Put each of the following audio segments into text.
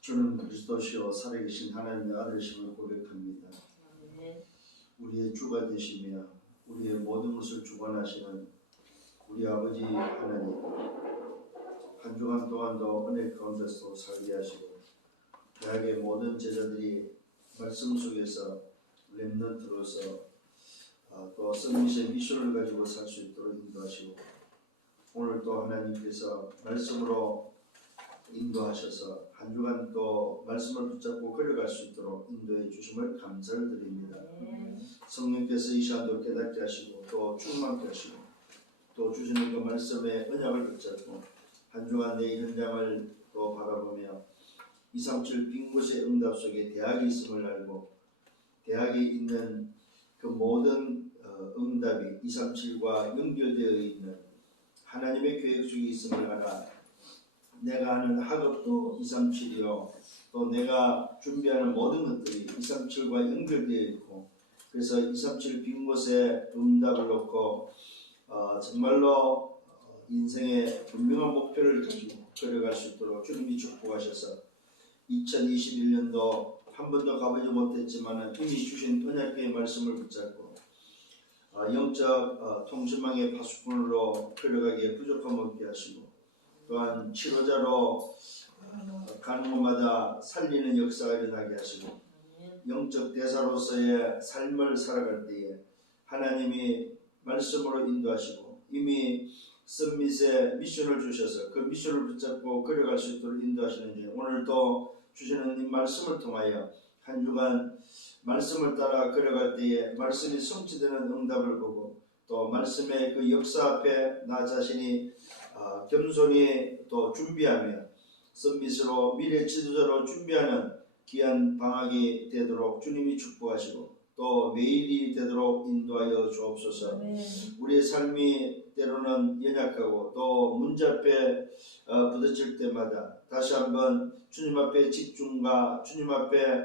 주는 그리스도시요 살아계신 하나님의 아들이심을 고백합니다. 우리의 주가 되시며 우리의 모든 것을 주관하시는 우리 아버지 하나님, 한 주간 동안도 은혜 가운데서 살게 하시고 대학의 모든 제자들이 말씀 속에서 렘넌트로서 또 서밋의 미션을 가지고 살 수 있도록 인도하시고, 오늘 또 하나님께서 말씀으로 인도하셔서 한 주간 또 말씀을 붙잡고 걸어갈 수 있도록 인도해 주심을 감사를 드립니다. 성령께서 이 시간도 깨닫게 하시고 또 충만케 하시고 또 주시는 그 말씀의 언약을 붙잡고 한 주간 내 현장을 또 바라보며 237 빈 곳의 응답 속에 대학이 있음을 알고 대학이 있는 그 모든 응답이 237과 연결되어 있는 하나님의 계획 속에 있음을 알아 내가 하는 학업도 237이요 또 내가 준비하는 모든 것들이 237과 연결되어 있고, 그래서 237 빈 곳에 응답을 놓고 정말로 인생의 분명한 목표를 가지고 걸어갈 수 있도록 주님이 축복하셔서 2021년도 한 번도 가보지 못했지만 이미 주신 언약의 말씀을 붙잡고 영적 통신망의 파수꾼으로 걸어가기에 부족함 없게 하시고, 또한 치료자로 가는 곳마다 살리는 역사가 일어나게 하시고, 영적 대사로서의 삶을 살아갈 때에 하나님이 말씀으로 인도하시고 이미 서밋의 미션을 주셔서 그 미션을 붙잡고 걸어갈 수 있도록 인도하시는지, 오늘도 주시는 이 말씀을 통하여 한 주간 말씀을 따라 걸어갈 때에 말씀이 성취되는 응답을 보고 또 말씀의 그 역사 앞에 나 자신이 겸손히 또 준비하며 서밋으로 미래 지도자로 준비하는 귀한 방학이 되도록 주님이 축복하시고 또 매일이 되도록 인도하여 주옵소서. 우리의 삶이 때로는 연약하고 또 문제 앞에 부딪힐 때마다 다시 한번 주님 앞에 집중과 주님 앞에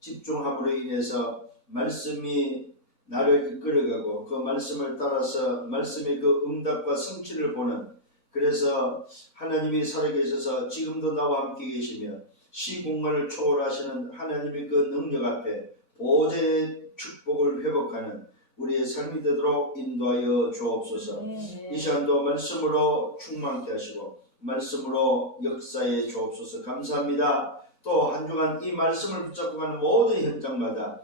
집중함으로 인해서 말씀이 나를 이끌어가고 그 말씀을 따라서 말씀의 그 응답과 성취를 보는, 그래서 하나님이 살아계셔서 지금도 나와 함께 계시며 시공간을 초월하시는 하나님의 그 능력 앞에 보좌의 축복을 회복하는 우리의 삶이 되도록 인도하여 주옵소서. 이 시간도 말씀으로 충만케 하시고 말씀으로 역사해 주옵소서. 감사합니다. 또 한 주간 이 말씀을 붙잡고 가는 모든 현장마다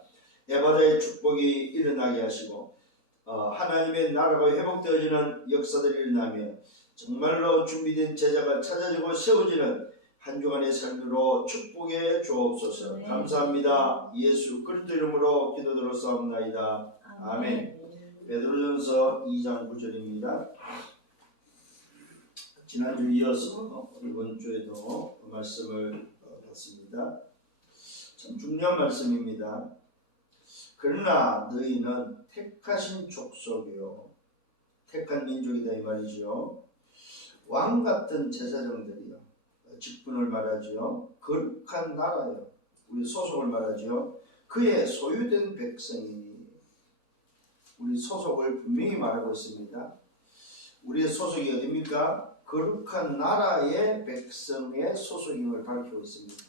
에바다의 축복이 일어나게 하시고 하나님의 나라가 회복되어지는 역사들이 일어나며 정말로 준비된 제자가 찾아지고 세워지는 한 주간의 삶으로 축복해 주옵소서. 감사합니다. 예수 그리스도 이름으로 기도드렸사옵나이다. 아멘. 베드로전서 2장 9절입니다. 지난주 이어서 이번 주에도 말씀을 봤습니다. 참 중요한 말씀입니다. 그러나 너희는 택하신 족속이요 택한 민족이다 이 말이죠. 왕같은 제사장들이요, 직분을 말하지요. 거룩한 나라요, 우리 소속을 말하지요. 그의 소유된 백성이, 우리 소속을 분명히 말하고 있습니다. 우리의 소속이 어디입니까? 거룩한 나라의 백성의 소속임을 밝히고 있습니다.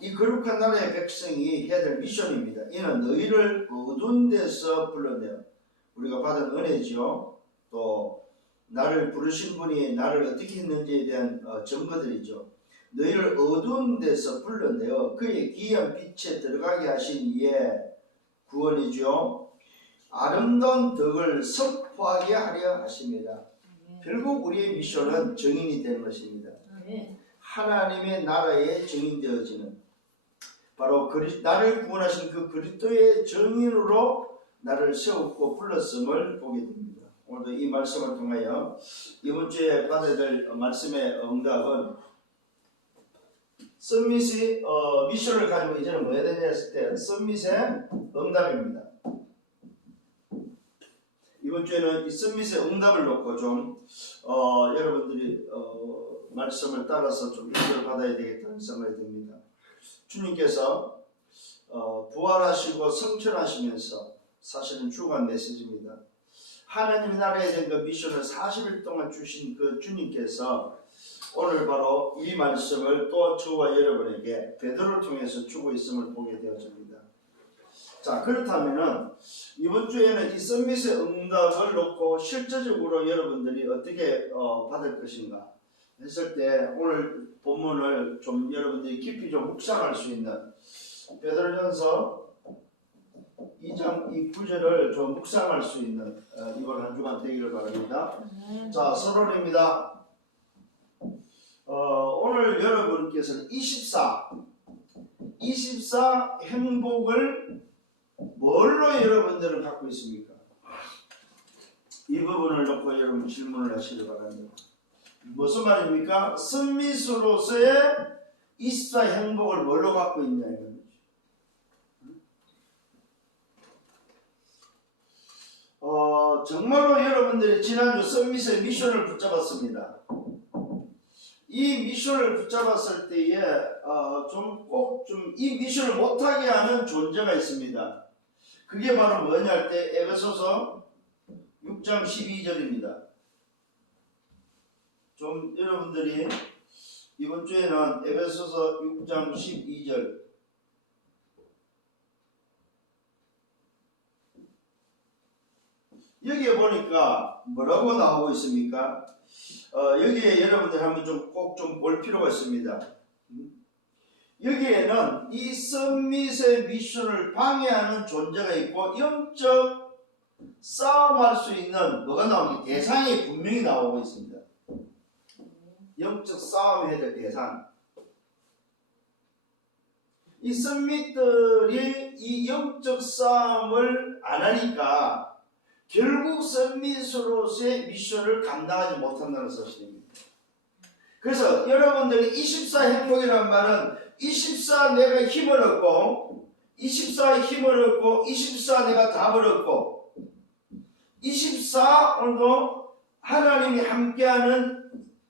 이 거룩한 나라의 백성이 해야 될 미션입니다. 이는 너희를 어두운 데서 불러내어, 우리가 받은 은혜지요. 또 나를 부르신 분이 나를 어떻게 했는지에 대한 증거들이죠. 너희를 어두운 데서 불러내어 그의 귀한 빛에 들어가게 하신 이의 구원이죠. 아름다운 덕을 선포하게 하려 하십니다. 결국 우리의 미션은 증인이 되는 것입니다. 하나님의 나라에 증인되어지는, 바로 나를 구원하신 그 그리스도의 증인으로 나를 세웠고 불렀음을 보게 됩니다. 오늘도 이 말씀을 통하여 이번 주에 받아야 될 말씀의 응답은 서밋이 미션을 가지고 이제는 뭐 해야 되냐 했을 때 서밋의 응답입니다. 이번 주에는 이 서밋의 응답을 놓고 좀 여러분들이 말씀을 따라서 좀 인도를 받아야 되겠다는 생각이 듭니다. 주님께서 부활하시고 성천하시면서 사실은 주간 메시지입니다. 하나님의 나라에 대한 그 미션을 40일 동안 주신 그 주님께서 오늘 바로 이 말씀을 또 저와 여러분에게 베드로를 통해서 주고 있음을 보게 되었습니다. 자, 그렇다면은 이번 주에는 이 서밋의 응답을 놓고 실제적으로 여러분들이 어떻게 받을 것인가 했을 때 오늘 본문을 좀 여러분들이 깊이 좀 묵상할 수 있는 베드로전서 2장 9절을 좀 묵상할 수 있는 이번 한 주간 되기를 바랍니다. 자, 서론입니다. 오늘 여러분께서는 24 행복을 뭘로 여러분들은 갖고 있습니까? 이 부분을 놓고 여러분 질문을 하시기 바랍니다. 무슨 말입니까? 서밋으로서의 24 행복을 뭘로 갖고 있냐 이거죠. 정말로 여러분들이 지난주 서밋의 미션을 붙잡았습니다. 이 미션을 붙잡았을 때에 꼭 이 미션을 못하게 하는 존재가 있습니다. 그게 바로 뭐냐 할 때 에베소서 6장 12절입니다. 좀 여러분들이 이번 주에는 에베소서 6장 12절 여기에 보니까 뭐라고 나오고 있습니까? 여기에 여러분들 한번 꼭 좀 볼 필요가 있습니다. 여기에는 이 서밋의 미션을 방해하는 존재가 있고 영적 싸움할 수 있는 뭐가 나오니 대상이 분명히 나오고 있습니다. 영적 싸움해야 될 대상. 이 서밋들이 이 영적 싸움을 안 하니까 결국 서밋으로서의 미션을 감당하지 못한다는 사실입니다. 그래서 여러분들이 24 행복이라는 말은 24 내가 힘을 얻고 24 힘을 얻고 24 내가 답을 얻고 24 오늘도 하나님이 함께하는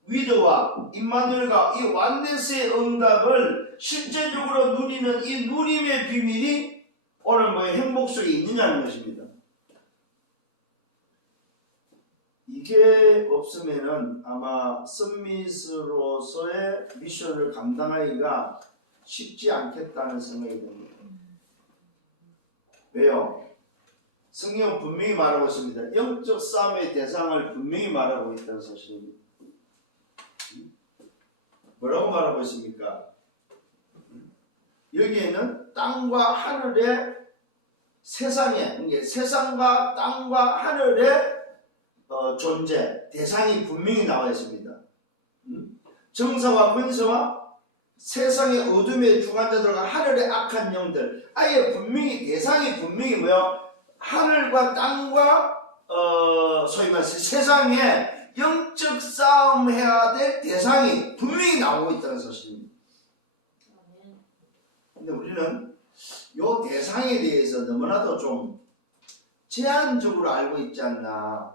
위드와 임마누엘과 이 완데스의 응답을 실제적으로 누리는 이 누림의 비밀이 오늘 뭐의 행복 속에 있느냐는 것입니다. 이게 없으면은 아마 서밋으로서의 미션을 감당하기가 쉽지 않겠다는 생각이 듭니다. 왜요? 성경은 분명히 말하고 있습니다. 영적 싸움의 대상을 분명히 말하고 있다는 사실입니다. 뭐라고 말하고 있습니까? 여기에는 땅과 하늘의 세상과 땅과 하늘의 존재, 대상이 분명히 나와 있습니다. 정사와 권세와 세상의 어둠의 주관자들과 하늘의 악한 영들, 아예 분명히 대상이 분명히 뭐요? 하늘과 땅과 소위 말해서 세상에 영적 싸움해야 될 대상이 분명히 나오고 있다는 사실입니다. 근데 우리는 이 대상에 대해서 너무나도 좀 제한적으로 알고 있지 않나.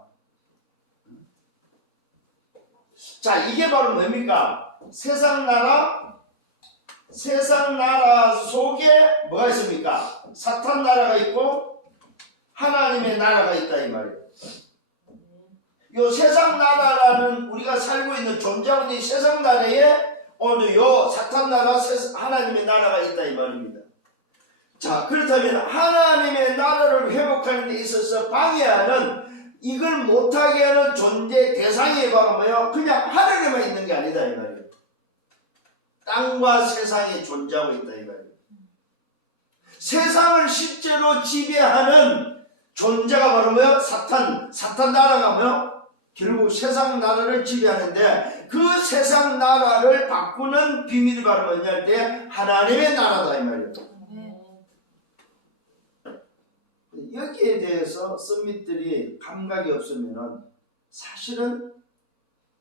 자, 이게 바로 뭡니까? 세상 나라 속에 뭐가 있습니까? 사탄 나라가 있고 하나님의 나라가 있다 이 말이에요. 요 세상 나라라는 우리가 살고 있는 존재하는 이 세상 나라에 오늘 요 사탄 나라 하나님의 나라가 있다 이 말입니다. 자, 그렇다면 하나님의 나라를 회복하는 데 있어서 방해하는 이걸 못하게 하는 존재 대상이 바로 뭐예요? 그냥 하늘에만 있는 게 아니다 이 말이에요. 땅과 세상이 존재하고 있다 이 말이에요. 세상을 실제로 지배하는 존재가 바로 뭐예요? 사탄 나라가 뭐예요? 결국 세상 나라를 지배하는데 그 세상 나라를 바꾸는 비밀이 바로 뭐냐 할 때 하나님의 나라다 이 말이에요. 여기에 대해서 서밋들이 감각이 없으면 사실은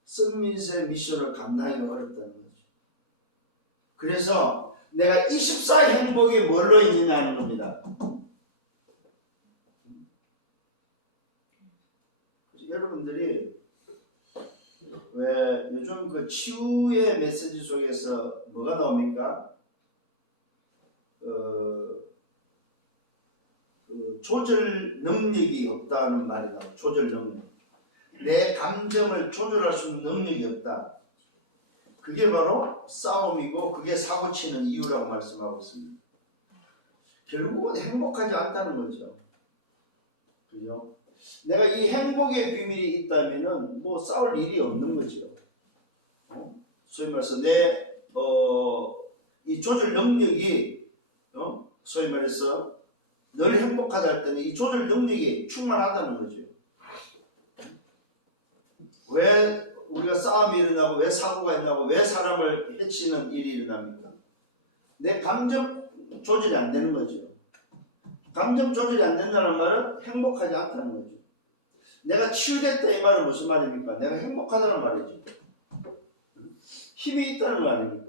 서밋의 미션을 감당하기 어렵다는 거죠. 그래서 내가 24 행복이 뭘로 있느냐 하는 겁니다. 여러분들이 왜 요즘 그 치유의 메시지 속에서 뭐가 나옵니까? 조절 능력이 없다는 말이 나와요. 조절 능력. 내 감정을 조절할 수 있는 능력이 없다. 그게 바로 싸움이고 그게 사고치는 이유라고 말씀하고 있습니다. 결국은 행복하지 않다는 거죠. 그죠? 내가 이 행복의 비밀이 있다면은 뭐 싸울 일이 없는 거죠. 소위 말해서 이 조절 능력이 소위 말해서 늘 행복하다 할 때는 이 조절 능력이 충만하다는 거죠. 왜 우리가 싸움이 일어나고 왜 사고가 일어나고 왜 사람을 해치는 일이 일어납니까? 내 감정 조절이 안 되는 거죠. 감정 조절이 안 된다는 말은 행복하지 않다는 거죠. 내가 치유됐다 이 말은 무슨 말입니까? 내가 행복하다는 말이죠. 힘이 있다는 거 아닙니까?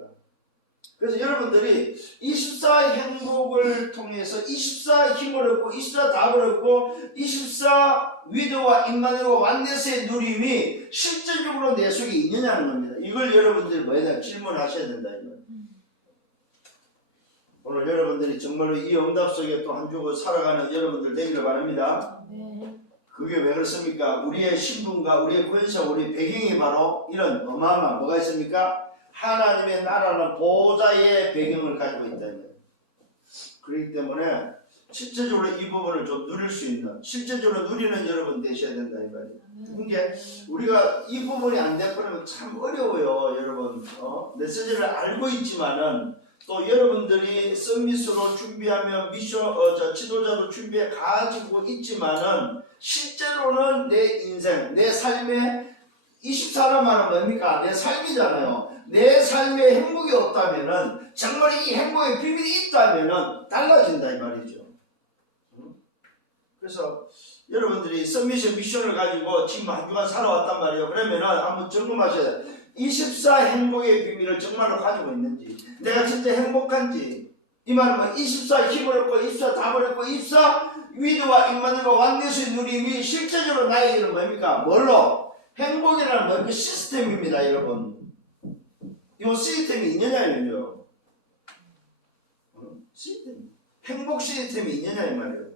그래서 여러분들이 24 행복을 통해서 24 힘을 얻고 24 답을 얻고 24 위도와 임마누엘과 완네스의 누림이 실질적으로 내 속에 있느냐는 겁니다. 이걸 여러분들이 뭐에다 질문하셔야 된다. 오늘 여러분들이 정말로 이 응답 속에 또 한 주고 살아가는 여러분들 되기를 바랍니다. 그게 왜 그렇습니까? 우리의 신분과 우리의 권세, 우리의 배경이 바로 이런 어마어마한 뭐가 있습니까? 하나님의 나라는 보좌의 배경을 가지고 있다. 그렇기 때문에 실제적으로 이 부분을 좀 누릴 수 있는, 실제적으로 누리는 여러분 되셔야 된다 이 말이에요. 이게 우리가 이 부분이 안 돼버리면 참 어려워요, 여러분. 메시지를 알고 있지만은 또 여러분들이 서밋으로 준비하며 미션, 지도자도 준비해 가지고 있지만은 실제로는 내 인생, 내 삶에 24란 말은 뭡니까? 내 삶이잖아요. 내 삶에 행복이 없다면은 정말 이 행복의 비밀이 있다면은 달라진다 이 말이죠. 그래서 여러분들이 서밋의 미션을 가지고 지금 한 주간 살아왔단 말이에요. 그러면은 한번 점검하셔야 돼요. 24 행복의 비밀을 정말로 가지고 있는지, 내가 진짜 행복한지, 이 말은 뭐 24 힘을 얻고 24 답을 얻고 24 위드와 임마누엘과 완네스의 누림이 실제적으로 나에게는 뭡니까? 뭘로? 행복이라는 뭡니까? 시스템입니다, 여러분. 이 시스템이 있느냐면요. 시스템. 행복 시스템이 있느냐 이 말이에요.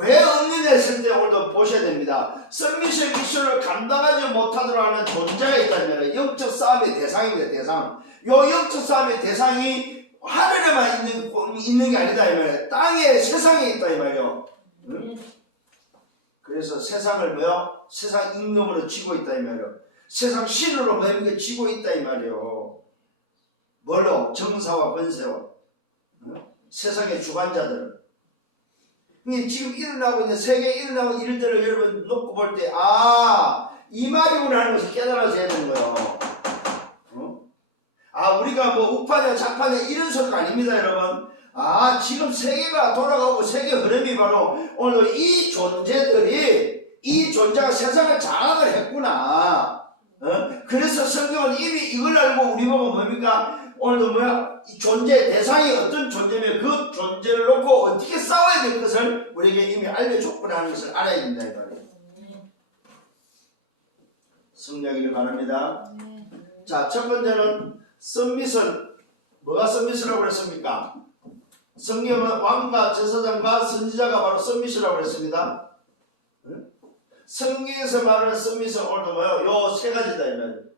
왜 없느냐 했을 때 오늘도 보셔야 됩니다. 서밋의 미션을 감당하지 못하도록 하는 존재가 있다면 영적 싸움의 대상입니다. 대상. 요 영적 싸움의 대상이 하늘에만 있는 게 아니다 이 말이에요. 땅에 세상에 있다 이 말이에요. 그래서 세상을 뭐요? 세상 임금으로 쥐고 있다 이 말이에요. 세상 신으로 뭐 쥐고 있다 이 말이에요. 뭘로? 정사와 권세와 세상의 주관자들. 지금 일어나고 있는 세계에 일어나고 있는 일들을 여러분 놓고 볼 때 이 말이구나 하는 것을 깨달아서 해야 되는 거예요. 우리가 뭐 우파냐 좌파냐 이런 소리가 아닙니다 여러분. 지금 세계가 돌아가고 세계 흐름이 바로 오늘 이 존재들이 이 존재가 세상을 장악을 했구나. 그래서 성경은 이미 이걸 알고 우리 보고 뭡니까? 오늘도 이 존재 대상이 어떤 존재면 그 존재를 놓고 어떻게 싸워야 될 것을 우리에게 이미 알려줬구나 하는 것을 알아야 된다 이 말이에요. 승리하기를 바랍니다. 자, 첫 번째는 서밋은 뭐가 서밋이라고 그랬습니까? 성경은 왕과 제사장과 선지자가 바로 서밋이라고 그랬습니다. 성경에서 말하는 서밋은 오늘도 요 세 가지다 이 말이에요.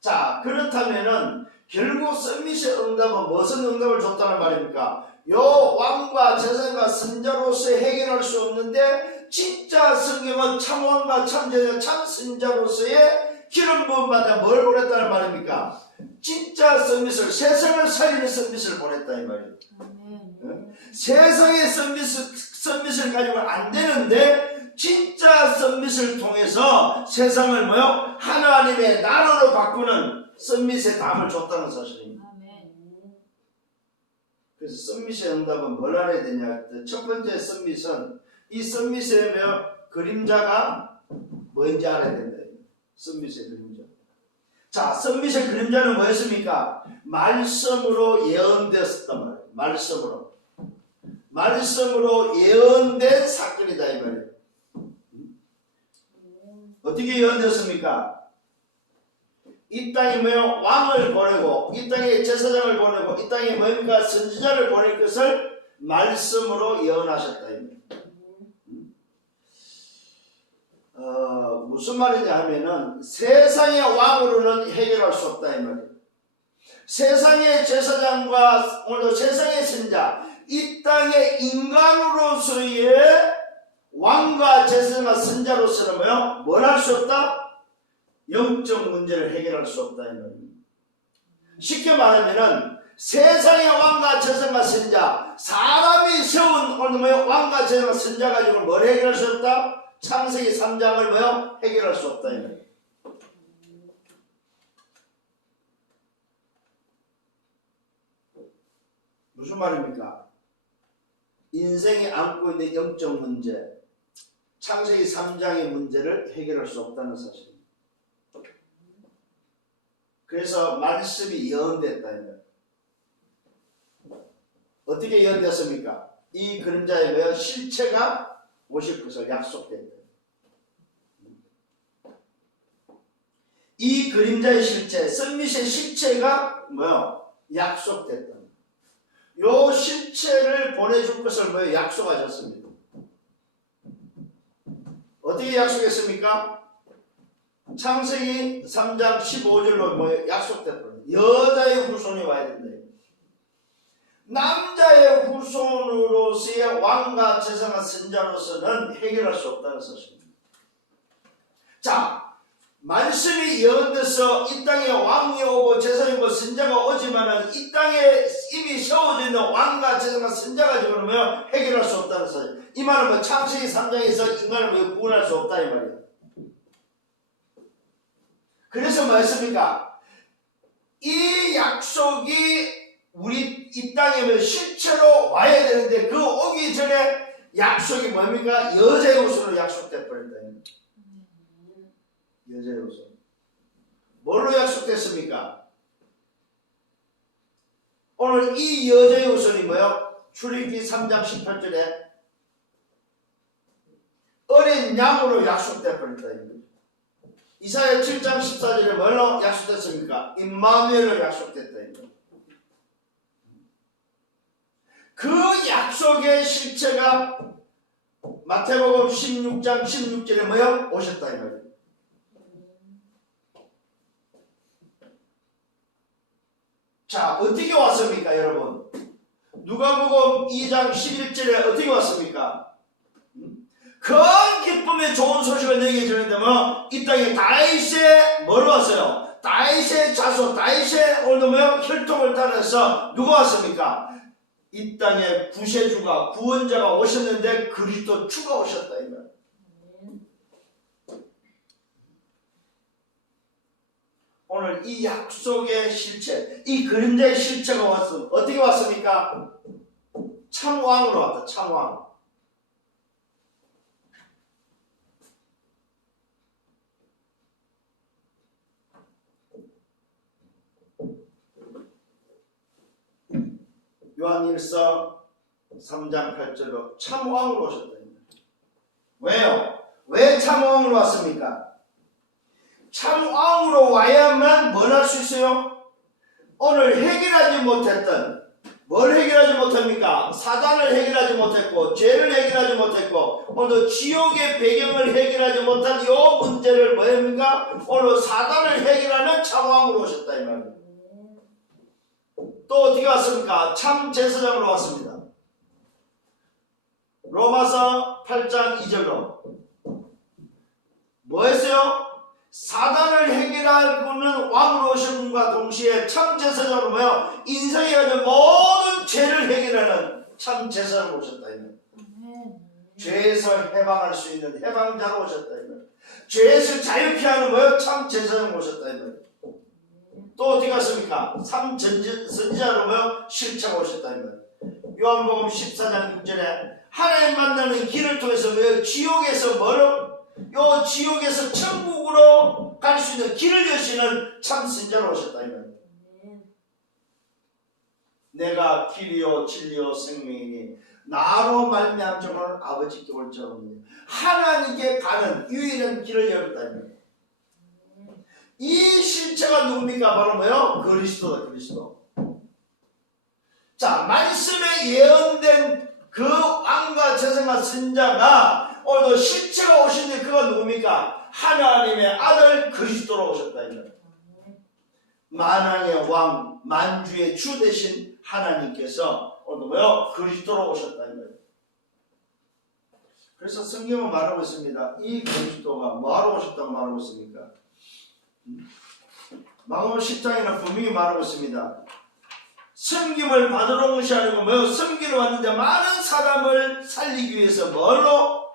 자, 그렇다면은 결국 서밋의 응답은 무슨 응답을 줬다는 말입니까? 요 왕과 제사장과 선자로서 해결할 수 없는데 진짜 성경은 참 왕과 참 제사 참 선자로서의 기름 부음 받아 뭘 보냈다는 말입니까? 진짜 서밋을 세상을 살리는 서밋을 보냈다 이 말이에요. 세상의 서밋을 가지고는 안 되는데 진짜 서밋을 통해서 세상을 하나님의 나라로 바꾸는 서밋의 답을 줬다는 사실입니다. 그래서 서밋의 응답은 뭘 알아야 되냐? 첫 번째 서밋은 이 서밋의 그림자가 뭔지 알아야 된다. 서밋의 그림자. 자, 서밋의 그림자는 뭐였습니까? 말씀으로 예언되었단 말이에요. 말씀으로 예언된 사건이다 이 말이에요. 어떻게 예언되었습니까? 이 땅에 왕을 보내고 이 땅에 제사장을 보내고 이 땅에 선지자를 보낼 것을 말씀으로 예언하셨다. 무슨 말이냐 하면은 세상의 왕으로는 해결할 수 없다 이 말이에요. 세상의 제사장과 오늘도 세상의 선자, 이 땅의 인간으로서의 왕과 제사장과 선자로서는 뭐요? 뭘 할 수 없다? 영적 문제를 해결할 수 없다 이 말입니다. 쉽게 말하면은 세상의 왕과 제사장과 선자, 사람이 세운 오늘 뭐요? 왕과 제사장과 선자 가지고 뭘 해결할 수 없다? 창세기 3장을 뭐요? 해결할 수 없다 이 말이에요. 무슨 말입니까? 인생이 안고 있는 영적 문제, 창세기 3장의 문제를 해결할 수 없다는 사실입니다. 그래서 말씀이 예언됐다. 어떻게 예언됐습니까? 이 그림자의 뭐야? 실체가 오실 것을 약속됐다. 이 그림자의 실체, 썬밋의 실체가 뭐야? 약속됐다. 요 실체를 보내줄 것을 뭐예요? 약속하셨습니다. 어떻게 약속했습니까? 창세기 3장 15절로 뭐예요? 약속됐거든요. 여자의 후손이 와야 된다. 남자의 후손으로서의 왕과 제사장과 선자로서는 해결할 수 없다는 사실입니다. 자, 말씀이 예언돼서 이 땅에 왕이 오고 제사장이고 선자가 오지만은 이 땅에 이미 세워져 있는 왕과 제사장과 선자가 지금 해결할 수 없다는 사실. 이 말은 뭐 창세기 3장에서 인간을 구원할 수 없다 이 말이에요. 그래서 뭐였습니까? 이 약속이 우리 이 땅에 실체로 와야 되는데 그 오기 전에 약속이 뭡니까? 여자의 후손으로 약속돼 버렸다. 여자의 후손. 뭘로 약속됐습니까? 오늘 이 여자의 후손이 뭐요? 출애굽기 3장 18절에 어린 양으로 약속돼 버렸다. 이사야 7장 14절에 뭘로 약속됐습니까? 임마누엘로 약속됐다. 그 약속의 실체가 마태복음 16장 16절에 뭐요? 오셨다 이 말이에요. 자, 어떻게 왔습니까 여러분? 누가복음 2장 11절에 어떻게 왔습니까? 큰 기쁨의 좋은 소식을 너희에게 전했다면 이 땅에 다윗의 뭐로 왔어요? 다윗의 자손, 다윗의 오늘 뭐요? 혈통을 따라서 누가 왔습니까? 이 땅에 구세주가 구원자가 오셨는데 그리스도 주가 오셨다 이 말. 오늘 이 약속의 실체, 이 그림자의 실체가 왔어. 어떻게 왔습니까? 참왕으로 왔다. 참왕. 요한일서 3장 8절로 참왕으로 오셨다. 왜요? 왜 참왕으로 왔습니까? 참왕으로 와야만 뭘 할 수 있어요? 오늘 해결하지 못했던, 뭘 해결하지 못합니까? 사단을 해결하지 못했고 죄를 해결하지 못했고 오늘 지옥의 배경을 해결하지 못한 이 문제를 뭐입니까? 오늘 사단을 해결하는 참왕으로 오셨다 이 말입니다. 또 어떻게 왔습니까? 참 제사장으로 왔습니다. 로마서 8장 2절로 뭐 했어요? 사단을 해결하고는 왕으로 오신 분과 동시에 참 제사장으로 뭐요? 인생에 가진 모든 죄를 해결하는 참 제사장으로 오셨다. 죄에서 해방할 수 있는 해방자로 오셨다. 죄에서 자유케 하는 뭐요? 참 제사장으로 오셨다. 또 어디 갔습니까? 선지자로 뭐요? 실체가 오셨다. 요한복음 14장 6절에 하나님 만나는 길을 통해서 뭐요? 지옥에서 뭐로? 요 지옥에서 천국으로 갈 수 있는 길을 여시는 참 선지자로 오셨다. 내가 길이요 진리요 생명이니 나로 말미암 자는 아버지께 올 자 없느니 하나님께 가는 유일한 길을 열었다. 이 실체가 누굽니까? 바로 뭐요? 그리스도다. 그리스도. 자, 말씀에 예언된 그 왕과 제사장과 선자가 오늘도 실체가 오신데 그가 누굽니까? 하나님의 아들 그리스도로 오셨다. 만왕의 왕, 만주의 주 되신 하나님께서 오늘 뭐요? 그리스도로 오셨다. 그래서 성경은 말하고 있습니다. 이 그리스도가 뭐하러 오셨다고 말하고 있습니까? 마가복음 10장에는 분명히 말하고 있습니다. 섬김을 받으러 온 것이 아니고 뭐요? 섬기러 왔는데 많은 사람을 살리기 위해서 뭘로?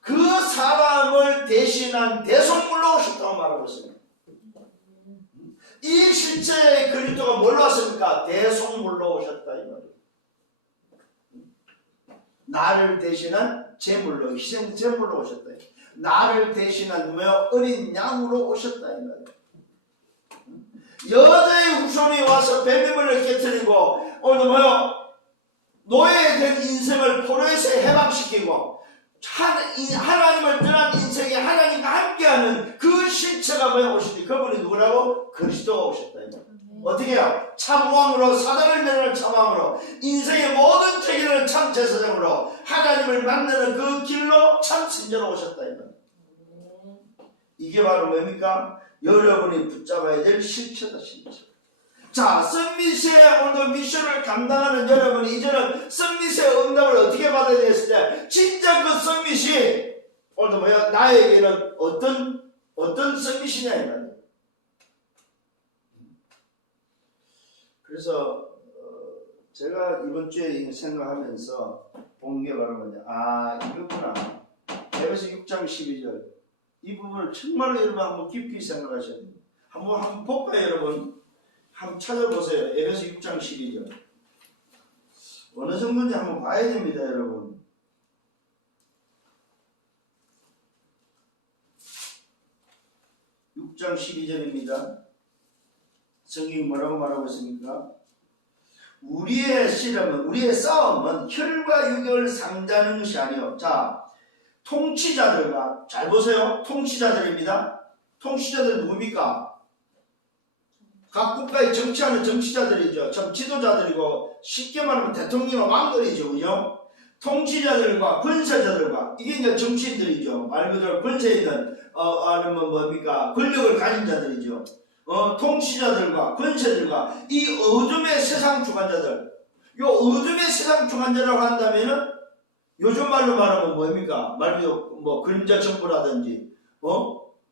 그 사람을 대신한 대속물로 오셨다고 말하고 있습니다. 이 실제의 그리스도가 뭘로 왔습니까? 대속물로 오셨다 이 말이에요. 나를 대신한 제물로, 희생 제물로 오셨다. 나를 대신한 뭐요? 어린 양으로 오셨다 이 말이에요. 여자의 후손이 와서 뱀뱀을 깨뜨리고 오늘 뭐요? 노예된 인생을 포로에서 해방시키고 하나님을 떠난 인생에 하나님과 함께하는 그 실체가 뭐야 오시니 그분이 누구라고? 그리스도가 오셨다. 어떻게 해요? 참왕으로 사단을 멸하는 참왕으로 인생의 모든 책임을 참 제사장으로 하나님을 만나는 그 길로 참 신자로 오셨다. 이게 바로 뭡니까? 여러분이 붙잡아야 될 실체다 실체. 자, 썸밋의 오늘 미션을 감당하는 여러분이 이제는 썸밋의 응답을 어떻게 받아야 됐을 때 진짜 그 썸밋이 오늘 뭐야? 나에게는 어떤 썸밋이냐 이 말이에요. 그래서 제가 이번 주에 생각하면서 본 게 바로 뭐냐? 아, 이거구나. 에베소 6장 12절 이 부분을 정말로 여러분 한번 깊이 생각하셔야 됩니다. 한번 볼까요 여러분? 한번 찾아보세요. 에베소 6장 12절 어느 정도인지 한번 봐야 됩니다 여러분. (6장 12절입니다) 성경이 뭐라고 말하고 있습니까? 우리의 씨름은, 우리의 싸움은 혈과 육을 상대하는 것이 아니요. 자, 통치자들과, 잘 보세요. 통치자들입니다. 통치자들 누굽니까? 각 국가에 정치하는 정치자들이죠. 참 지도자들이고 쉽게 말하면 대통령과 왕들이죠. 그죠? 통치자들과 권세자들과 이게 이제 정치인들이죠. 말 그대로 권세 있는 아니면 뭡니까? 권력을 가진 자들이죠. 통치자들과 권세들과 이 어둠의 세상 주관자들, 이 어둠의 세상 주관자라고 한다면은 요즘 말로 말하면 뭡니까? 말 그대로 뭐 그림자 정부라든지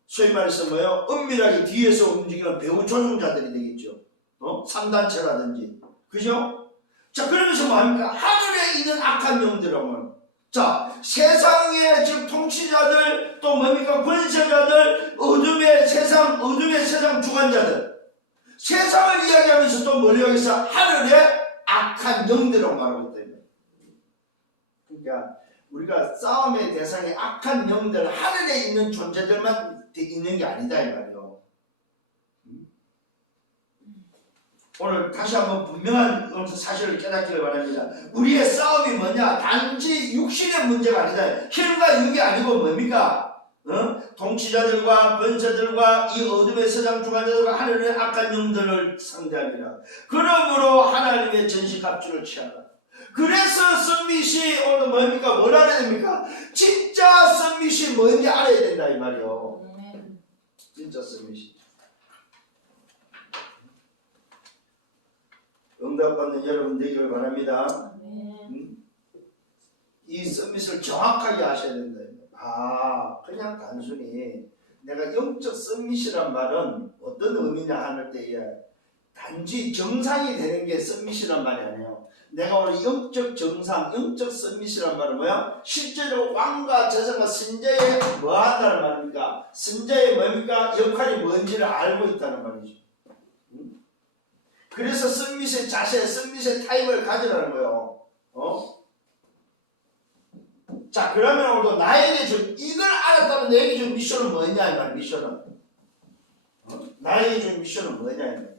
소위 말해서 뭐요? 은밀하게 뒤에서 움직이는 배후 조종자들이 되겠죠. 3단체라든지. 그죠? 자, 그러면서 뭐합니까? 하늘에 있는 악한 영들은 자, 세상의 지금 통치자들 또 뭡니까? 권세자들, 어둠의 세상 주관자들. 세상을 이야기하면서 또 뭘 이야기해서 하늘의 악한 영들이라고 말하고 있다. 그러니까 우리가 싸움의 대상의 악한 영들, 하늘에 있는 존재들만 있는 게 아니다 이 말이요. 오늘 다시 한번 분명한 사실을 깨닫기를 바랍니다. 우리의 싸움이 뭐냐? 단지 육신의 문제가 아니다. 혈과 육이 아니고 뭡니까? 통치자들과 권세들과 이 어둠의 세상 주관자들과 하늘의 악한 영들을 상대하니라. 그러므로 하나님의 전시 갑주를 취하라. 그래서 썸밋이 오늘 뭡니까? 뭘 알아야 됩니까? 진짜 썸밋이 뭔지 알아야 된다 이 말이요. 진짜 썸밋이. 응답받는 여러분 되기를 바랍니다. 이 썸밋을 정확하게 아셔야 된다. 아, 그냥 단순히 내가 영적 썸밋이란 말은 어떤 의미냐 하는 때에 단지 정상이 되는 게 썸밋이란 말이 아니에요. 내가 오늘 영적 정상, 영적 썸밋이란 말은 뭐야? 실제로 왕과 제사가 선자의 뭐 한다는 말입니까? 선자의 뭡니까? 역할이 뭔지를 알고 있다는 말이죠. 그래서 썸밋의 자세, 썸밋의 타임을 가지라는 거예요. 자, 그러면 오늘도 나에게 준, 이걸 알았다면 내게 준 미션은 뭐냐, 이 말, 미션은. 나에게 준 미션은 뭐냐, 이 말.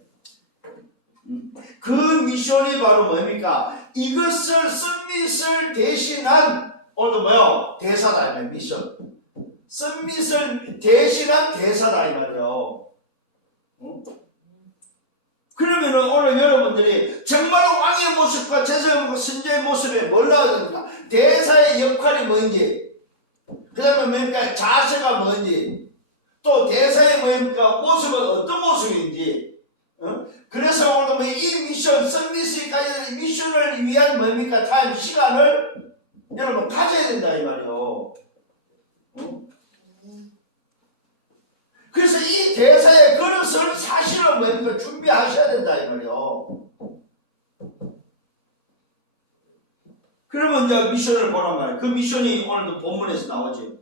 그 미션이 바로 뭡니까? 이것을, 썸밋을 대신한, 오늘도 뭐요? 대사다, 이 말, 미션. 썸밋을 대신한 대사다, 이 말이에요. 그러면은 오늘 여러분들이 정말 왕의 모습과 제사의 모습, 선자의 모습에 뭘 나와야 됩니까? 대사의 역할이 뭔지, 그 다음에 뭡니까? 자세가 뭔지, 또 대사의 뭡니까? 모습은 어떤 모습인지. 그래서 오늘도 이 미션, 서비스까지 미션을 위한 뭡니까? 타임, 시간을 여러분 가져야 된다 이 말이요. 그래서 이 대사의 그릇을 사실은 뭡니까? 준비하셔야 된다 이 말이요. 그러면 이제 미션을 보란 말이에요. 그 미션이 오늘도 본문에서 나오죠.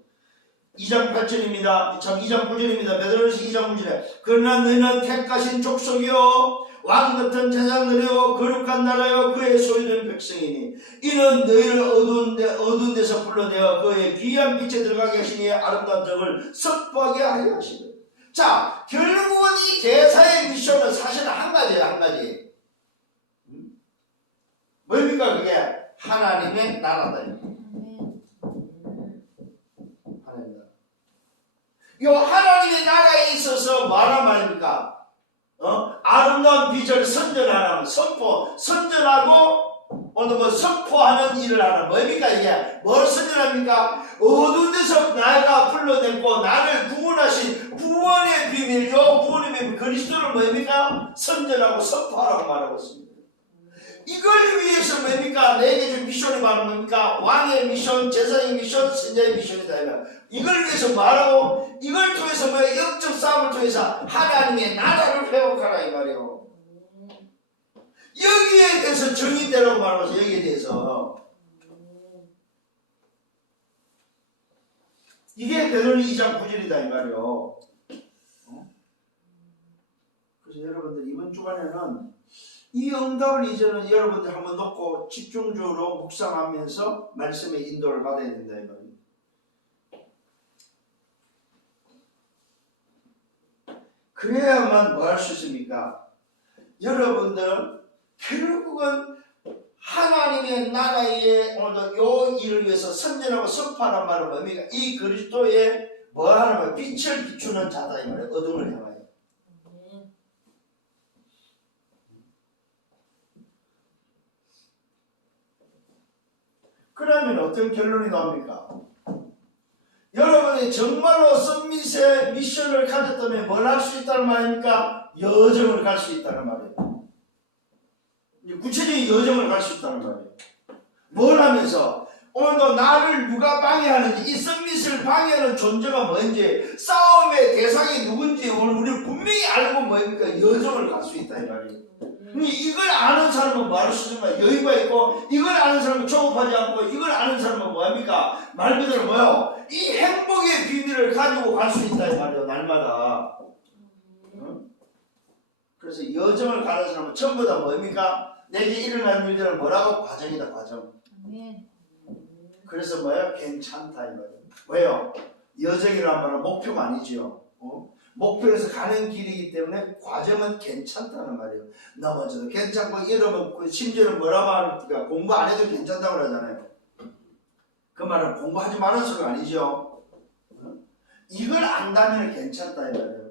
2장 8절입니다. 참 2장 9절입니다. 베드로전서 2장 9절에 그러나 너희는 택하신 족속이요 왕 같은 제자들이요 거룩한 나라요 그의 소유된 백성이니 이는 너희를 어두운 데서 불러내어 그의 귀한 빛에 들어가게 하시니 아름다운 덕을 선포하게 하려 하시는. 자, 결국은 이 대사의 미션은 사실은 한 가지예요. 한 가지. 뭡니까 그게? 하나님의 나라다. 이 하나님의 나라에 있어서 뭐란 말입니까? 아름다운 빛을 선전하는 선전하고 오늘 뭐 선포하는 일을 하는 뭡니까 이게? 뭘 선전합니까? 어두운 데서 나가 불러냈고 나를 구원하신 구원의 비밀, 요 구원의 비밀 그리스도를 뭡니까? 선전하고 선포하라고 말하고 있습니다. 이걸 위해서 뭡니까? 내게 준 미션이 바로 뭡니까? 왕의 미션, 제사의 미션, 선자의 미션이다. 이걸 위해서 말하고 이걸 통해서 뭐야? 영적 싸움을 통해서 하나님의 나라를 회복하라 이 말이에요. 여기에 대해서 정의되라고 말하면서 여기에 대해서 이게 베드로전서 2장 9절이다 이 말이에요. 그래서 여러분들 이번 주간에는 이 응답을 이제는 여러분들 한번 놓고 집중적으로 묵상하면서 말씀의 인도를 받아야 된다 이 말이에요. 그래야만 뭐 할 수 있습니까? 여러분들은 결국은 하나님의 나라의 오늘도 요 일을 위해서 선전하고 선포하는 말은 뭡니까? 이 그리스도의 뭐 하는 말 빛을 비추는 자다 이 말이에요. 어둠을 향하여. 그러면 어떤 결론이 나옵니까? 여러분이 정말로 서밋의 미션을 가졌다면 뭘 할 수 있다는 말입니까? 여정을 갈 수 있다는 말이에요. 구체적인 여정을 갈 수 있다는 말이에요. 뭘 하면서? 오늘도 나를 누가 방해하는지, 이 서밋을 방해하는 존재가 뭔지, 싸움의 대상이 누군지 오늘 우리 분명히 알고 뭡니까? 여정을 갈 수 있다 이 말이에요. 이걸 아는 사람은 뭐 할 수 있는 여유가 있고, 이걸 아는 사람은 조급하지 않고, 이걸 아는 사람은 뭐합니까? 말 그대로 뭐요? 이 행복의 비밀을 가지고 갈 수 있다 이 말이에요. 날마다. 그래서 여정을 가는 사람은 전부 다 뭡니까? 내게 일어난 일들은 뭐라고? 과정이다 과정. 그래서 뭐예요? 괜찮다 이 말이에요. 왜요? 여정이란 말은 목표가 아니지요. 목표에서 가는 길이기 때문에 과정은 괜찮다는 말이에요. 넘어져도 괜찮고 여러분 심지어는 뭐라고 합니까? 공부 안 해도 괜찮다고 그러잖아요. 그 말은 공부하지 말라는 소리가 아니죠. 이걸 안다면 괜찮다 이 말이에요.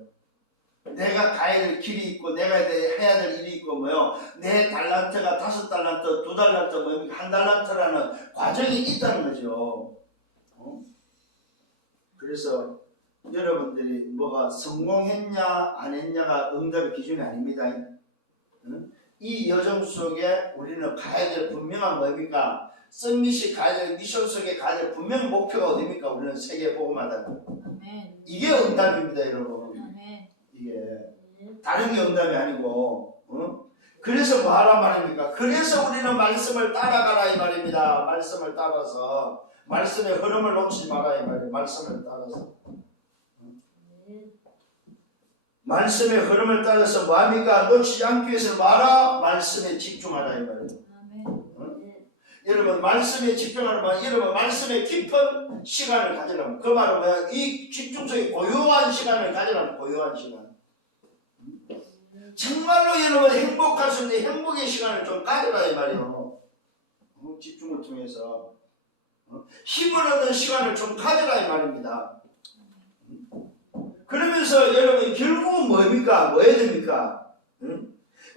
내가 가야 될 길이 있고 내가 해야 될 일이 있고 뭐요. 내 달란트가 5달란트, 2달란트, 뭐 1달란트라는 과정이 있다는 거죠. 그래서 여러분들이 뭐가 성공했냐 안 했냐가 응답의 기준이 아닙니다. 이 여정 속에 우리는 가야 될 분명한 뭡니까? 서밋이 가야 될 미션 속에 가야 될 분명한 목표가 어디입니까? 우리는 세계 복음하다. 이게 응답입니다, 여러분. 이게 다른 게 응답이 아니고. 그래서 뭐 하란 말입니까? 그래서 우리는 말씀을 따라가라 이 말입니다. 말씀을 따라서 말씀의 흐름을 놓치지 마라 이 말이에요. 말씀을 따라서. 말씀의 흐름을 따라서 뭐합니까? 놓치지 않기 위해서 말아 말씀에 집중하라 이 말이에요. 여러분 말씀에 집중하려면 여러분 말씀에 깊은 시간을 가지려면 그 말은 뭐야? 이 집중 속에 고요한 시간을 가지려면 고요한 시간. 정말로 여러분 행복할 수 있는 행복의 시간을 좀 가져라 이 말이에요. 집중을 통해서 힘을 얻는 시간을 좀 가져라 이 말입니다. 그러면서 여러분 결국은 뭡니까? 뭐 해야 됩니까?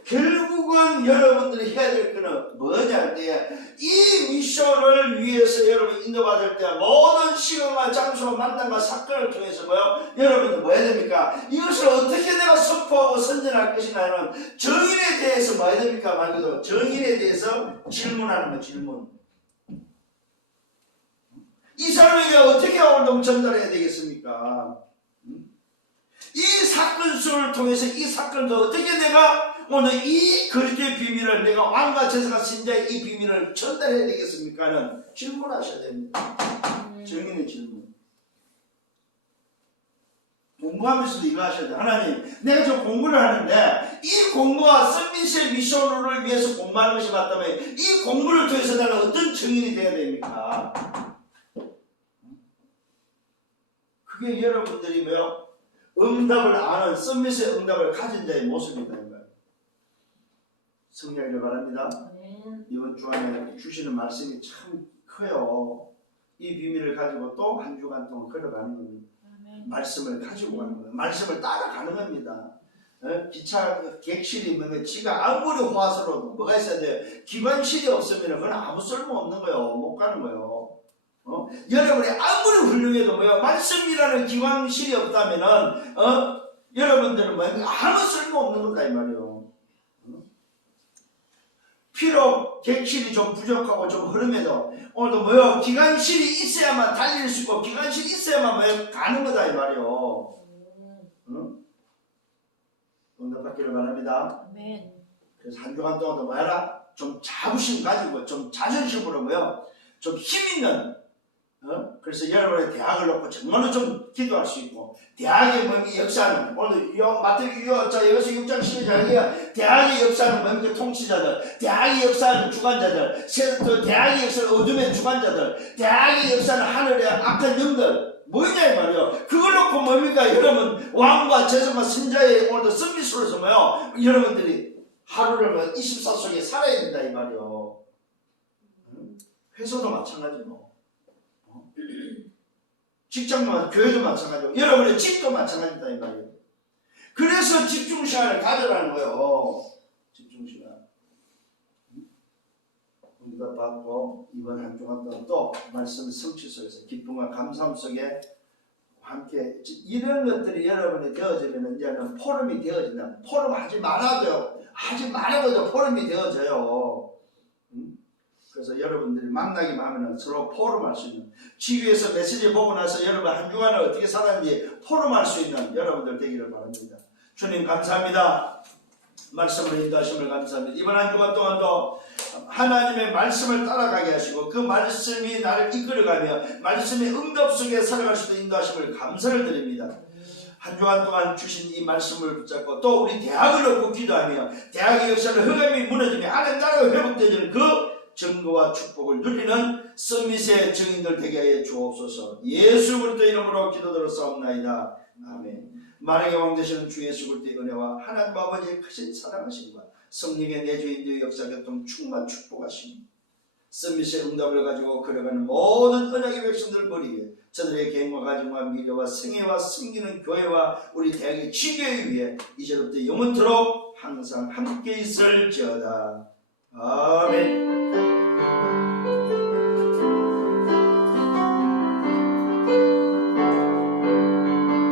결국은 여러분들이 해야 될 거는 뭐냐 할 때, 이 미션을 위해서 여러분 인도받을 때 모든 시간과 장소와 만남과 사건을 통해서 뭐요? 여러분들 뭐 해야 됩니까? 이것을 어떻게 내가 선포하고 선전할 것이냐 하는 정인에 대해서 뭐 해야 됩니까? 말 그대로 정인에 대해서 질문하는 거, 질문. 이 사람에게 어떻게 오늘 전달해야 되겠습니까? 이 사건수를 통해서 이 사건도 어떻게 내가 오늘 이 그리스도의 비밀을 내가 왕과 제사가 신자의 이 비밀을 전달해야 되겠습니까? 하는 질문하셔야 됩니다. 정인의 질문. 공부하면서도 이거 하셔야 돼요. 하나님, 내가 저 공부를 하는데 이 공부와 서밋의 미션을 위해서 공부하는 것이 맞다면 이 공부를 통해서 나는 어떤 정인이 되어야 됩니까? 그게 여러분들이 뭐요? 응답을 아는 서밋의 응답을 가진 자의 모습이다. 성령을 바랍니다. 이번 주간에 주시는 말씀이 참 커요. 이 비밀을 가지고 또 한 주간 동안 걸어가는 겁니다. 말씀을 가지고 가는 거예요. 말씀을 따라가는 겁니다. 기차 객실이 뭐면 지가 아무리 호화스러워도 뭐가 있어야 돼요? 기관실이 없으면 그건 아무 쓸모없는 거예요. 못 가는 거예요. 여러분이 아무리 훌륭해도 뭐요? 말씀이라는 기관실이 없다면은 여러분들은 뭐 아무 쓸모없는 거다 이 말이에요. 비록 객실이 좀 부족하고 좀 흐름해도 오늘도 뭐요? 기관실이 있어야만 달릴 수 있고 기관실이 있어야만 뭐요? 가는 거다 이 말이에요. 응? 응답받기를 바랍니다. 아멘. 그래서 한 주간 동안도 뭐 해라? 좀 자부심 가지고 좀 자존심으로 뭐요? 좀 힘 있는 그래서 여러분의 대학을 놓고 정말로 좀 기도할 수 있고 대학의 뭡니까 역사는 오늘 마태복음 여기서 6장 12장에 대학의 역사는 뭡니까 통치자들, 대학의 역사는 주관자들, 대학의 역사는 어둠의 주관자들, 대학의 역사는 하늘의 악한 영들 뭐냐 이 말이요. 그걸 놓고 뭡니까 여러분 왕과 제사와 신자의 오늘도 서밋으로서 뭐요 여러분들이 하루를 24 속에 살아야 된다 이 말이요. 회사도 마찬가지고 직장도 교회도 마찬가지고 여러분의 집도 마찬가지다 이 말이에요. 그래서 집중 시간을 가져라는 거예요. 집중 시간. 응답 받고 이번 한 주간 동안 또 말씀 성취 속에서 기쁨과 감사함 속에 함께 이런 것들이 여러분이 되어지면 이제는 포럼이 되어진다. 포럼 하지 말아도 하지 말아도 포럼이 되어져요. 그래서 여러분들이 만나기만 하면 서로 포럼할 수 있는 TV에서 메시지 보고 나서 여러분 한 주간을 어떻게 살았는지 포럼할 수 있는 여러분들 되기를 바랍니다. 주님 감사합니다. 말씀을 인도하심을 감사합니다. 이번 한 주간 동안도 하나님의 말씀을 따라가게 하시고 그 말씀이 나를 이끌어가며 말씀의 응답 속에 살아갈 수 있는 인도하심을 감사를 드립니다. 한 주간 동안 주신 이 말씀을 붙잡고 또 우리 대학을 놓고 기도하며 대학의 역사를 흑암이 무너지며 하나님 나라가 회복되는 그 증거와 축복을 누리는 서밋의 증인들 되게 하여 주옵소서. 예수 그리스도 이름으로 기도드렸사옵나이다. 아멘. 만왕의 왕 되시는 주 예수 그리스도의 은혜와 하나님 아버지의 크신 사랑하심과 성령의 내주인의 역사 교통 충만 축복하심 서밋의 응답을 가지고 걸어가는 모든 언약의 백성들 머리에 저들의 개인과 가정과 미래와 생애와 섬기는 교회와 우리 대학의 지교회 위에 이제부터 영원토록 항상 함께 있을지어다. 아멘.